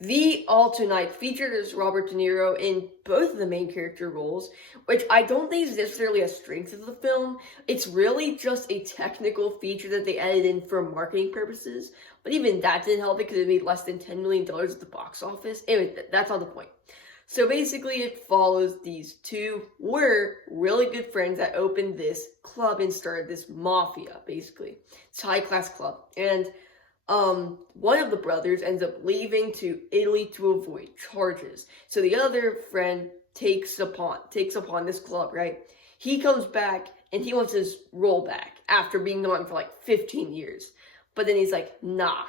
The Alto Knights features Robert De Niro in both of the main character roles, which I don't think is necessarily a strength of the film. It's really just a technical feature that they added in for marketing purposes. But even that didn't help it because it made less than $10 million at the box office. Anyway, that's not the point. So basically, it follows these two were really good friends that opened this club and started this mafia, basically. It's a high-class club. And one of the brothers ends up leaving to Italy to avoid charges. So the other friend takes upon this club, right? He comes back and he wants his role back after being gone for like 15 years. But then he's like, nah.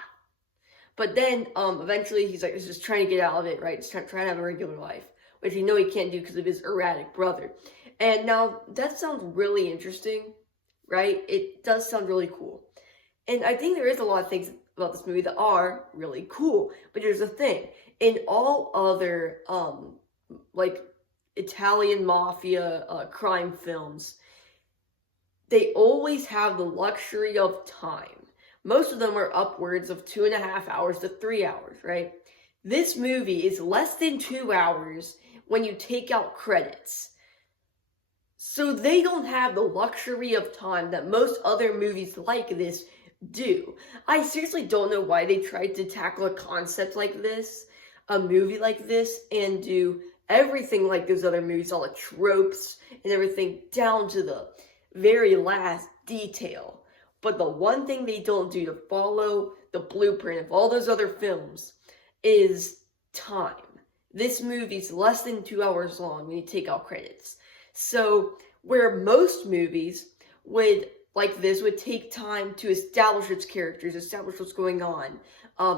But then eventually he's like, he's just trying to get out of it, right? Just trying to have a regular life, which you know he can't do because of his erratic brother. And now that sounds really interesting, right? It does sound really cool. And I think there is a lot of things about this movie that are really cool. But here's the thing. In all other, like, Italian mafia crime films, they always have the luxury of time. Most of them are upwards of 2.5 hours to 3 hours, right? This movie is less than 2 hours when you take out credits. So they don't have the luxury of time that most other movies like this do. I seriously don't know why they tried to tackle a concept like this, a movie like this, and do everything like those other movies, all the tropes and everything down to the very last detail. But the one thing they don't do to follow the blueprint of all those other films is time. This movie's less than 2 hours long when you take out credits. So, where most movies would like this would take time to establish its characters, establish what's going on,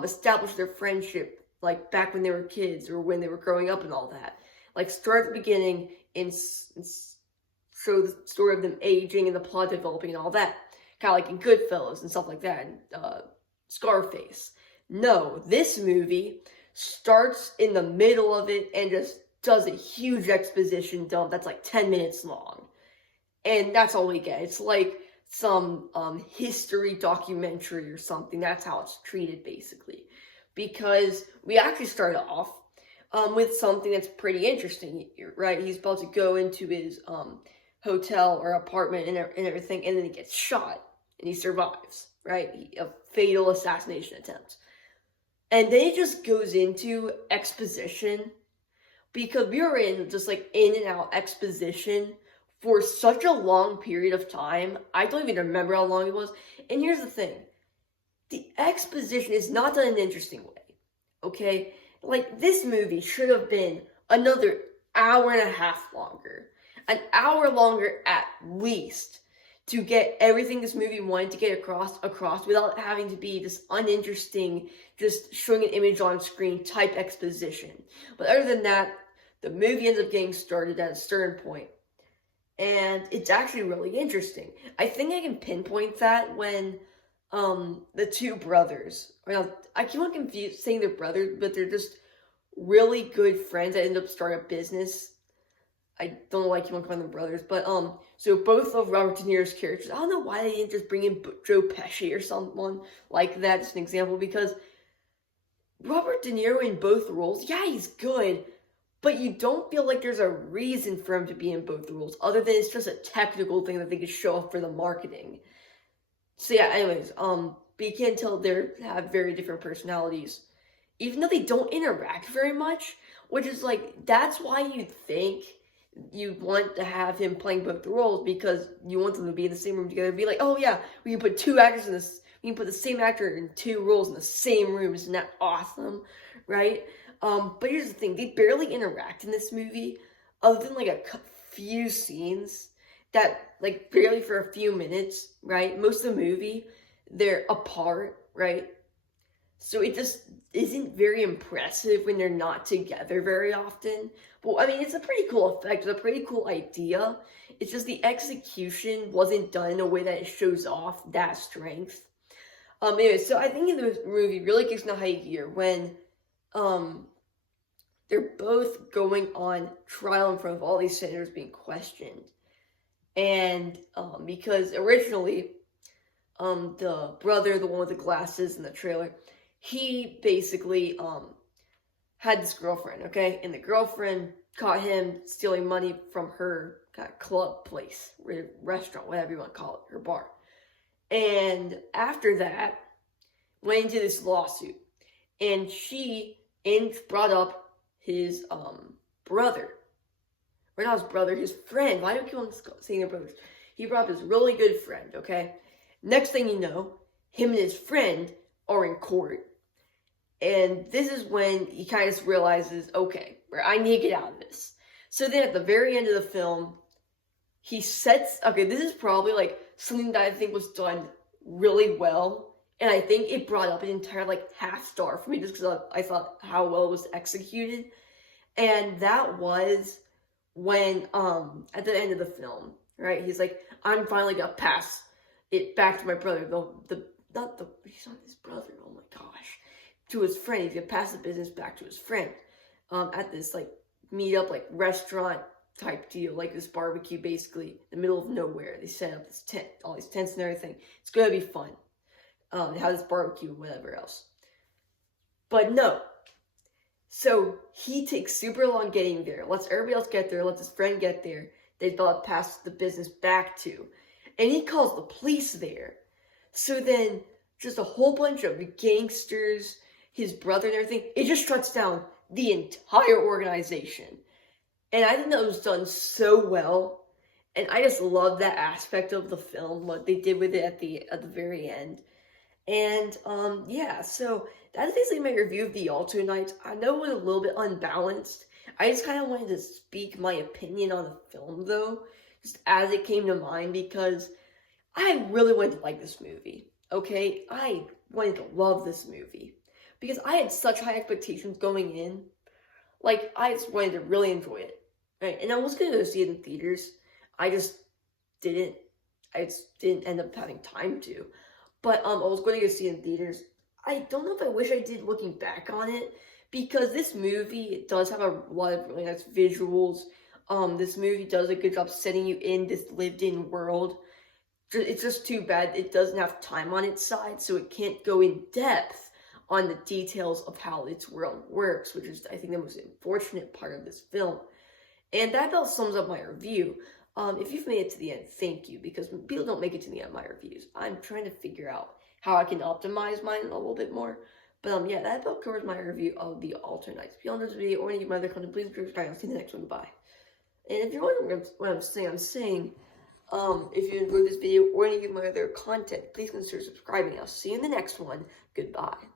establish their friendship, like back when they were kids or when they were growing up and all that. Like start at the beginning and show the story of them aging and the plot developing and all that. Kind of like in Goodfellas and stuff like that, and Scarface. No, this movie starts in the middle of it and just does a huge exposition dump that's like 10 minutes long. And that's all we get. It's like some history documentary or something. That's how it's treated, basically. Because we actually start off with something that's pretty interesting, right? He's about to go into his hotel or apartment and everything, and then he gets shot, and he survives, right? A fatal assassination attempt. And then it just goes into exposition, because we were in just like in and out exposition for such a long period of time. I don't even remember how long it was. And here's the thing. The exposition is not done in an interesting way. Okay? Like, this movie should have been another hour and a half longer. An hour longer at least to get everything this movie wanted to get across without having to be this uninteresting, just showing an image on screen type exposition. But other than that, the movie ends up getting started at a certain point. And it's actually really interesting. I think I can pinpoint that when the two brothers, well, I keep on confused saying they're brothers, but they're just really good friends that end up starting a business. I don't know why I keep on calling them brothers, but so both of Robert De Niro's characters, I don't know why they didn't just bring in Joe Pesci or someone like that, just an example, because Robert De Niro in both roles, yeah, he's good, but you don't feel like there's a reason for him to be in both roles, other than it's just a technical thing that they could show off for the marketing. So yeah, anyways, but you can't tell they have very different personalities, even though they don't interact very much, which is like, that's why you think you want to have him playing both the roles, because you want them to be in the same room together, be like, oh yeah, we can put two actors in this, we can put the same actor in two roles in the same room, isn't that awesome, right? But here's the thing, they barely interact in this movie, other than like a few scenes that, like, barely for a few minutes, right? Most of the movie, they're apart, right? So it just isn't very impressive when they're not together very often. But, I mean, it's a pretty cool effect, it's a pretty cool idea. It's just the execution wasn't done in a way that it shows off that strength. Anyway, so I think the movie really kicks into high gear when, they're both going on trial in front of all these senators being questioned. And, because originally, the brother, the one with the glasses in the trailer, he basically, had this girlfriend, okay? And the girlfriend caught him stealing money from her kind of club place, restaurant, whatever you want to call it, her bar. And after that, went into this lawsuit. And she brought up his brother. Or not his brother, his friend. Why do I keep on saying their brothers? He brought up his really good friend, okay? Next thing you know, him and his friend are in court. And this is when he kind of realizes, okay, I need to get out of this. So then at the very end of the film, he sets, okay, this is probably like something that I think was done really well. And I think it brought up an entire like half star for me just because I thought how well it was executed. And that was when, at the end of the film, right, he's like, I'm finally gonna pass it back to my brother. He's not his brother, oh my gosh. To his friend, he's gonna pass the business back to his friend. At this like meet-up, like restaurant type deal, like this barbecue basically, in the middle of nowhere. They set up this tent, all these tents and everything. It's gonna be fun. They have this barbecue, whatever else. But no. So he takes super long getting there, lets everybody else get there, lets his friend get there. They thought pass the business back to. And he calls the police there. So then just a whole bunch of gangsters, his brother and everything, it just shuts down the entire organization. And I think that was done so well. And I just love that aspect of the film, what they did with it at the very end. And yeah, so that is basically my review of the Alto Knights. I know it was a little bit unbalanced. I just kind of wanted to speak my opinion on the film though, just as it came to mind, because I really wanted to like this movie. Okay, I wanted to love this movie because I had such high expectations going in. Like, I just wanted to really enjoy it. Right? And I was going to go see it in theaters. I just didn't end up having time to. But I was going to go see it in theaters. I don't know if I wish I did looking back on it, because this movie, it does have a lot of really nice visuals. This movie does a good job setting you in this lived-in world. It's just too bad it doesn't have time on its side, so it can't go in depth on the details of how its world works, which is, I think, the most unfortunate part of this film. And that about sums up my review. If you've made it to the end, thank you, because people don't make it to the end of my reviews. I'm trying to figure out how I can optimize mine a little bit more. But yeah, that about covers my review of the Alto Knights. If you enjoyed this video or any of my other content, please subscribe. I'll see you in the next one. Goodbye. And if you're wondering what I'm saying, if you enjoyed this video or any of my other content, please consider subscribing. I'll see you in the next one. Goodbye.